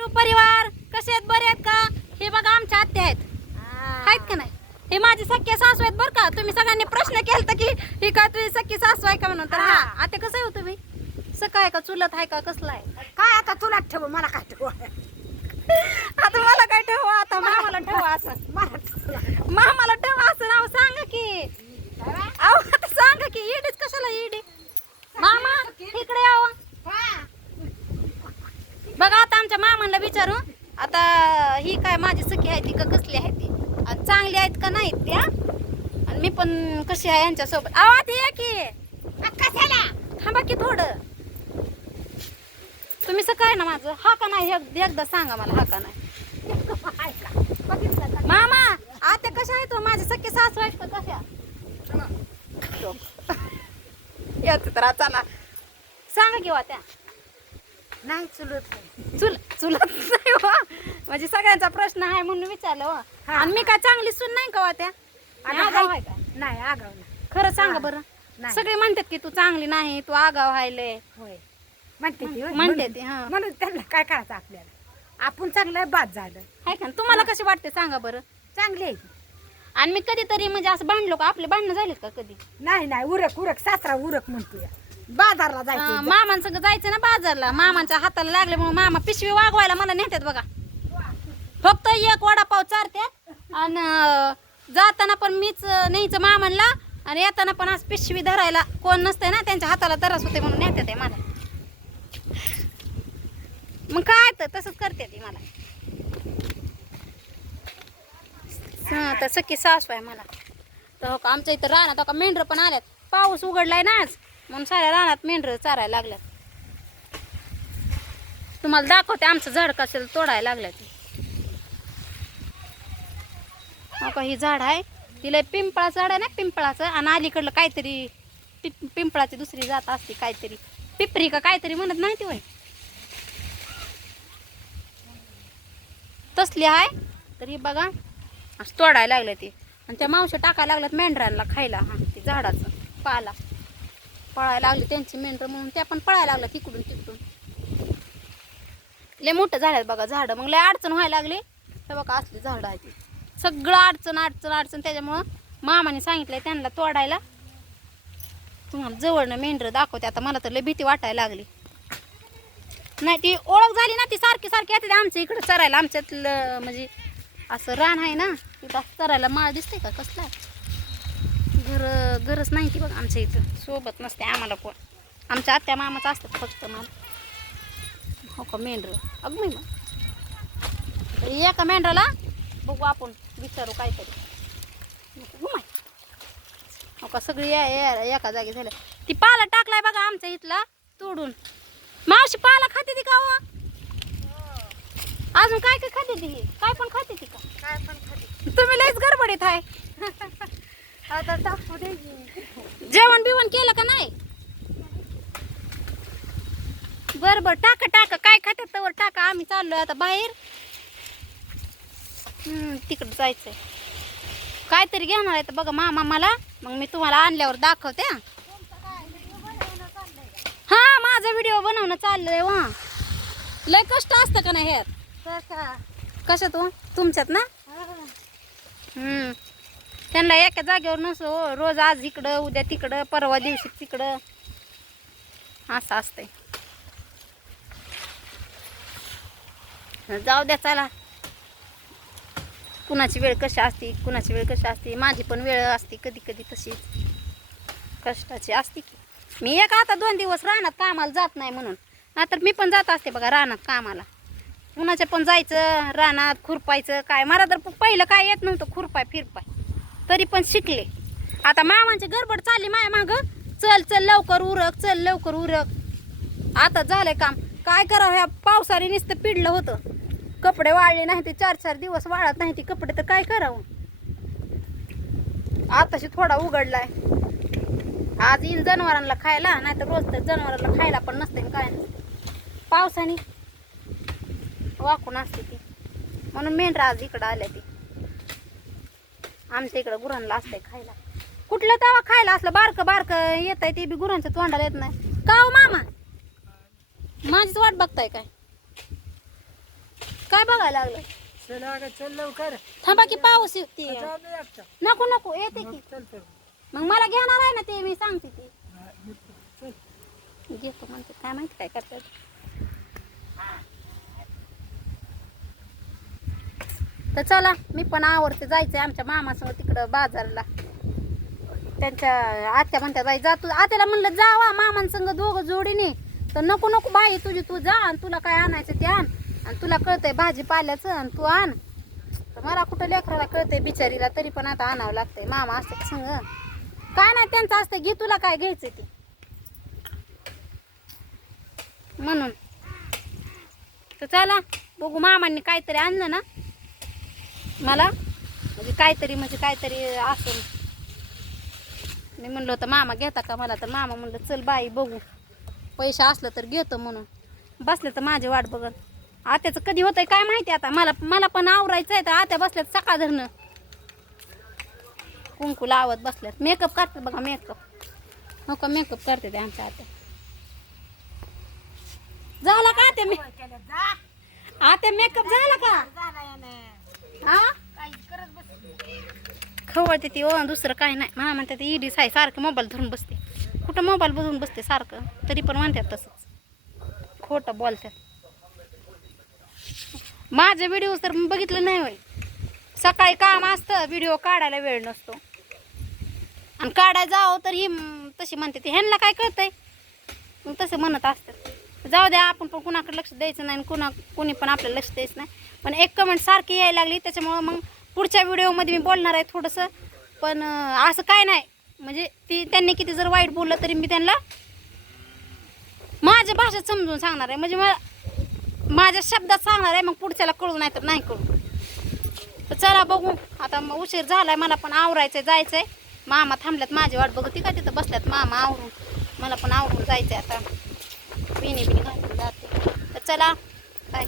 YouTube परिवार कसे आहेत, बरे आहेत का? हे बघा आमच्या आत्या आहेत का नाही? हे माझी सख्या सासू आहेत बरं का. तुम्ही सगळ्यांनी प्रश्न केलता की ही काय तुझी सख्खी सासू आहे का म्हणून. तर हा आता कसं आहे हो तुम्ही सखा आहे का चुलत आहे का कसला आहे? काय आता तुला ठेव मला काय ठेव आता मला काय ठेव, आता मामाला ठेव असं, मामाला ठेव असं नाव सांगा की. अहो आता सांगा की इडीच कशाला इडी. मामा इकडे यावं. बघा आता आमच्या मामांना विचारू आता ही काय माझी सखी आहे ती का कसली आहे ती, आणि चांगली आहेत का नाहीत त्या, आणि मी पण कशी आहे यांच्यासोबत. आवाज या की कशाला थांबा की थोडं. तुम्ही सखा आहे ना माझं, हा का नाही एकदा सांगा मला, हा का नाही. मामा आता कशा आहे तो माझी सख्खी सासू आहेत का कशा? येत तर चला सांगा किंवा त्या नाही चुलत चुलत नाही हो. म्हणजे सगळ्यांचा प्रश्न आहे म्हणून विचारलं हो. आणि मी काय चांगली सून नाही का त्या? आगाव आहे का? नाही आगाव खरं सांगा बरं. नाही. सगळे म्हणतात की तू चांगली नाही, तू आगाव हायले होय म्हणते ती होय. म्हणते ती. हा म्हणून त्यांना काय करायचं आपल्याला, आपण चांगलं बाद झालं. आहे का? तुम्हाला कशी वाटते सांगा बरं. चांगली आहे ती. आणि मी कधीतरी म्हणजे असं भांडलो का, आपले भांडणं झालेत का कधी? नाही नाही उरक उरक सासरा उरक म्हणतोय. बाजारला जायचं मामांसंग जायचं ना बाजारला, मामांच्या हाताला लागले म्हणून मामा पिशवी वागवायला मला नेतात बघा. फक्त एक वडापाव चारत्यात आणि जाताना पण मीच न्यायचं मामांना, आणि येताना पण आज पिशवी धरायला कोण नसतंय ना, त्यांच्या हाताला तरस होते म्हणून नेतात आहे मला. मग काय तर तसंच करते ती मला. तर सख्खी सासू आहे मला. तर हो का आमच्या इथं रानात हो का मेंढरं पण आल्यात. पाऊस उघडलाय ना आज, म्हणून साऱ्या रानात मेंढरं चारायला लागल्यात. तुम्हाला दाखवते आमचं झाड कशाला तोडायला लागलं ते. हो का ही झाड आहे, तिला पिंपळाचं झाड आहे ना, पिंपळाचं. आणि अलीकडलं काहीतरी पिंपळाची दुसरी जात असते काहीतरी, पिपरी का काहीतरी म्हणत नाही ती होय, तसली आहे. तर ही बघा असं तोडायला लागलं ते. आणि त्या मावशी टाकायला लागल्यात मेंढरांना खायला. हा ते झाडाचं पाला पळायला लागली त्यांची मेंढर, म्हणून त्या पण पळायला लागल्या तिकडून तिकडून. लय मोठं झाल्यात बघा झाडं, मग लय अडचण व्हायला लागली. तर बघा असली झाडं आहे ती सगळं अडचण अडचण अडचण. त्याच्यामुळं मामाने सांगितलंय त्यांना तोडायला. तुम्हाला जवळनं मेंढर दाखवते आता. मला तर लय भीती वाटायला लागली. नाही ती ओळख झाली ना, ती सारखी सारखी येते आमच्या इकडं चरायला. आमच्यातलं म्हणजे असं रान आहे ना, तिथं चरायला माळ दिसते का कसला. घरच नाही की बघ आमच्या इथं, सोबत नसते आम्हाला कोण. आमच्या आत्या मामाच असतात फक्त मला. हो का मेंढर अग मी मग एका मेंढराला बघू आपण विचारू काहीतरी. हो का सगळी एका जागी झाल्या. ती पाला टाकलाय बघा आमच्या इथला तोडून. मावशी पाला खाते ती का हो? अजून काय काय खाते ती? काय पण खाते ती का? काय पण खाली तुम्ही लयच गडबडीत आहे. आता टाकू दे. जेवण बिवण केलं का नाही? बरं बरं टाका टाका, काय खात्यात तवर टाका. आम्ही चाललोय आता बाहेर. तिकडं जायचंय. काहीतरी घेणार आहे तर बघा मामा मला, मग मी तुम्हाला आणल्यावर दाखवते. हा माझा व्हिडिओ बनवणं चाललंय वा. लय कष्ट असतं का नाही ह्यात? कशात तुमच्यात ना? त्यांना एका जागेवर नसो, रोज आज इकडं उद्या तिकडं परवा दिवशी तिकडं असं असतंय. जाऊ द्या चला. कुणाची वेळ कशी असते, कुणाची वेळ कशी असते. माझी पण वेळ असते कधी कधी तशीच कष्टाची असते की. मी एक आता 2 दिवस रानात कामाला जात नाही म्हणून, नाहीतर मी पण जात असते बघा रानात कामाला. कुणाच्या पण जायचं रानात खुरपायचं. काय मला तर पहिलं काय येत नव्हतं खुरपाय फिरपाय, तरी पण शिकले. आता मामांची गडबड चालली माझ्या मागं, चल चल लवकर उरक, चल लवकर उरक. आता झालंय काम. काय करावं, ह्या पावसाने नुसतं पिडलं होतं. कपडे वाळले नाही ते 4-4 दिवस वाळत नाही ते कपडे, तर काय करावं. आताशी थोडा उघडलाय. आज येईन जनावरांना खायला, नाही तर रोज तर जनावरांना खायला पण नसते काय नसते. पावसाने वाकून असते ती, म्हणून मेंढरा आज इकडं आल्या ती. आमच्या इकडं गुरांना असतंय खायला. कुठलं तवा खायला असलं बारकं बारकं येत आहे ते बी गुरांच्या तोंडाला येत नाही का हो मामा? माझीच वाट बघताय काय? काय बघायला लागलं? चल अगं चल लवकर थांबा की पाऊस येते. जाऊ दे एकटा. नको नको येते की. चल चल मग मला घेणार आहे ना ते, मी सांगते ते. चल घेतो म्हणते, काय माहिती काय करतात. तर चला मी पण आवडते, जायचंय आमच्या मामासंग तिकडं बाजारला. त्यांच्या आत्या म्हणतात बाई जा तू. आत्याला म्हणलं जावा मामांसंग दोघं जोडीने. तर नको नको बाई तुझी तू जा, आणि तुला काय आणायचं ते आण, आणि तुला कळतंय भाजीपाल्याचं आणि तू आण. तर मला कुठं लेकराला कळतंय बिचारीला, तरी पण आता आणावं लागतंय. मामा असते संग काय नाही त्यांचं असतं, घे तुला काय घ्यायचं ते म्हणून. तर चला बघू, मामांनी काहीतरी आणलं ना मला, म्हणजे काहीतरी असेल. मी म्हणलं होतं मामा घेता का मला, तर मामा म्हणलं चल बाई बघू, पैसे असलं तर घेतो म्हणून. बसले तर माझी वाट बघत. आत्याचं कधी होतंय काय माहिती. आता मला पण आवरायचं आहे. तर आत्या बसल्यात सकाळ धरणं कुंकू लावत बसल्यात. मेकअप करतात बघा, हो का मेकअप करते ते आमच्या आत्या. झाला का आत्या? केलं जा आत्या मेकअप झाला का? झाला याने हा काही करत बस. खवळते ती. ओ दुसरं काही नाही. मला म्हणतात ईडीच आहे, सारखं मोबाईल धरून बसते. कुठं मोबाईल बघून बसते सारखं, तरी पण म्हणतात तसंच, खोटं बोलतात. माझे व्हिडिओ तर बघितलं नाही होय. सकाळी काम असतं, व्हिडिओ काढायला वेळ नसतो, आणि काढायला जावं तर ही तशी म्हणते ती ह्यांना काय कळतंय, मग तसं म्हणत असतात. जाऊ द्या, आपण पण कुणाकडे लक्ष द्यायचं नाही, कोणी पण आपल्याला लक्ष द्यायचं नाही. पण एक कमेंट सारखी यायला लागली, त्याच्यामुळं मग पुढच्या व्हिडिओमध्ये मी बोलणार आहे थोडंसं. पण असं काय नाही, म्हणजे त्यांनी किती जर वाईट बोललं तरी मी त्यांना माझ्या भाषेत समजून सांगणार आहे, म्हणजे मला माझ्या शब्दात सांगणार आहे. मग पुढच्याला कळू नाही तर नाही कळू. तर चला बघू, आता मग उशीर झालाय, मला पण आवरायचंय, जायचंय. मामा थांबल्यात माझी वाट बघती का, तिथं बसल्यात मामा आवरून. मला पण आवरून जायचंय आता, बिनी घालून जाते. तर चला बाय.